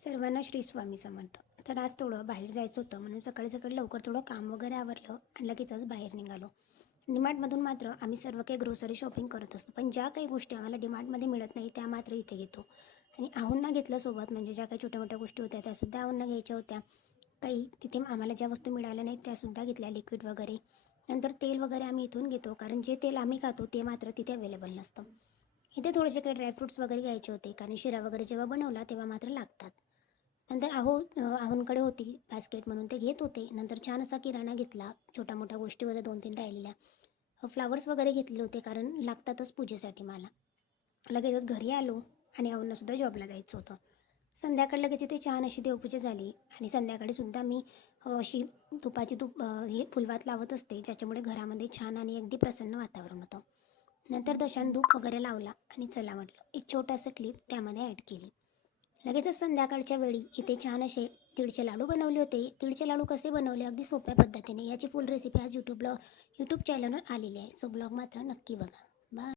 सर्वांना श्री स्वामी समर्थ. तर आज थोडं बाहेर जायचं होतं म्हणून सकाळी सकाळी लवकर थोडं काम वगैरे आवरलं आणि लगेचच बाहेर निघालो. डीमार्टमधून मात्र आम्ही सर्व काही ग्रोसरी शॉपिंग करत असतो, पण ज्या काही गोष्टी आम्हाला डीमार्टमध्ये मिळत नाही त्या मात्र इथे घेतो. आणि आहोंना घेतलं सोबत, म्हणजे ज्या काही छोट्या मोठ्या गोष्टी होत्या त्यासुद्धा आहोंना घ्यायच्या होत्या. काही तिथे आम्हाला ज्या वस्तू मिळाल्या नाहीत त्यासुद्धा घेतल्या, लिक्विड वगैरे. नंतर तेल वगैरे आम्ही इथून घेतो, कारण जे तेल आम्ही खातो ते मात्र तिथे अवेलेबल नसतं. इथे थोडेसे काही ड्रायफ्रूट्स वगैरे घ्यायचे होते, कारण शिरा वगैरे जेव्हा बनवला तेव्हा मात्र लागतात. नंतर आहोंकडे होती बास्केट म्हणून ते घेत होते. नंतर छान असा किराणा घेतला, छोट्या मोठ्या गोष्टी होत्या 2-3 राहिलेल्या. फ्लावर्स वगैरे घेतले होते, कारण लागतातच पूजेसाठी मला. लगेचच घरी आलो आणि आहोंनासुद्धा जॉबला जायचं होतं. संध्याकाळी लगेच इथे छान अशी देवपूजा झाली आणि संध्याकाळीसुद्धा मी अशी हे फुलवात लावत असते, ज्याच्यामुळे घरामध्ये छान आणि अगदी प्रसन्न वातावरण होतं. नंतर दशान धूप वगैरे लावला आणि चला म्हटलं एक छोटंसं क्लिप त्यामध्ये ॲड केली. लगेचच संध्याकाळच्या वेळी इथे छान असे तिळचे लाडू बनवले होते. तिळचे लाडू कसे बनवले अगदी सोप्या पद्धतीने, याची फुल रेसिपी आज यूट्यूब चॅनलवर आलेली आहे. सो ब्लॉग मात्र नक्की बघा.